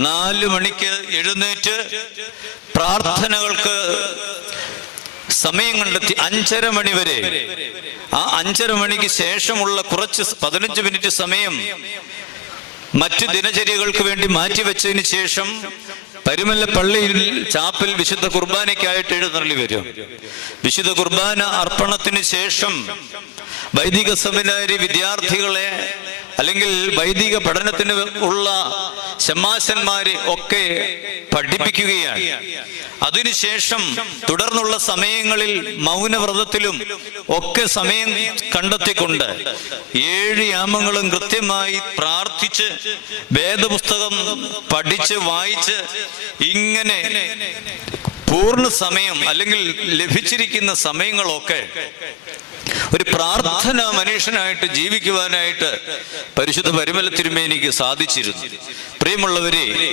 നാല് മണിക്ക് എഴുന്നേറ്റ് പ്രാർത്ഥനകൾക്ക് സമയം കണ്ടെത്തി അഞ്ചര മണി വരെ. ആ അഞ്ചര മണിക്ക് ശേഷമുള്ള കുറച്ച് പതിനഞ്ച് മിനിറ്റ് സമയം മറ്റ് ദിനചര്യകൾക്ക് വേണ്ടി മാറ്റിവെച്ചതിന് ശേഷം പരുമല്ല പള്ളിയിൽ ചാപ്പിൽ വിശുദ്ധ കുർബാനയ്ക്കായിട്ട് എഴുന്നള്ളി വരും. വിശുദ്ധ കുർബാന അർപ്പണത്തിന് ശേഷം വൈദിക സെമിനാരി വിദ്യാർത്ഥികളെ അല്ലെങ്കിൽ വൈദിക പഠനത്തിന് ഉള്ള ശമാശന്മാരെ ഒക്കെ പഠിപ്പിക്കുകയാണ്. അതിനുശേഷം തുടർന്നുള്ള സമയങ്ങളിൽ മൗനവ്രതത്തിലും ഒക്കെ സമയം കണ്ടെത്തിക്കൊണ്ട് ഏഴ് യാമങ്ങളും കൃത്യമായി പ്രാർത്ഥിച്ച് വേദപുസ്തകം പഠിച്ച് വായിച്ച് ഇങ്ങനെ പൂർണ സമയം അല്ലെങ്കിൽ ലഭിച്ചിരിക്കുന്ന സമയങ്ങളൊക്കെ ഒരു പ്രാർത്ഥന മനുഷ്യനായിട്ട് ജീവിക്കുവാനായിട്ട് പരിശുദ്ധ പരിമല തിരുമേനിക്ക് സാധിച്ചിരുന്നു. പ്രിയമുള്ളവരെ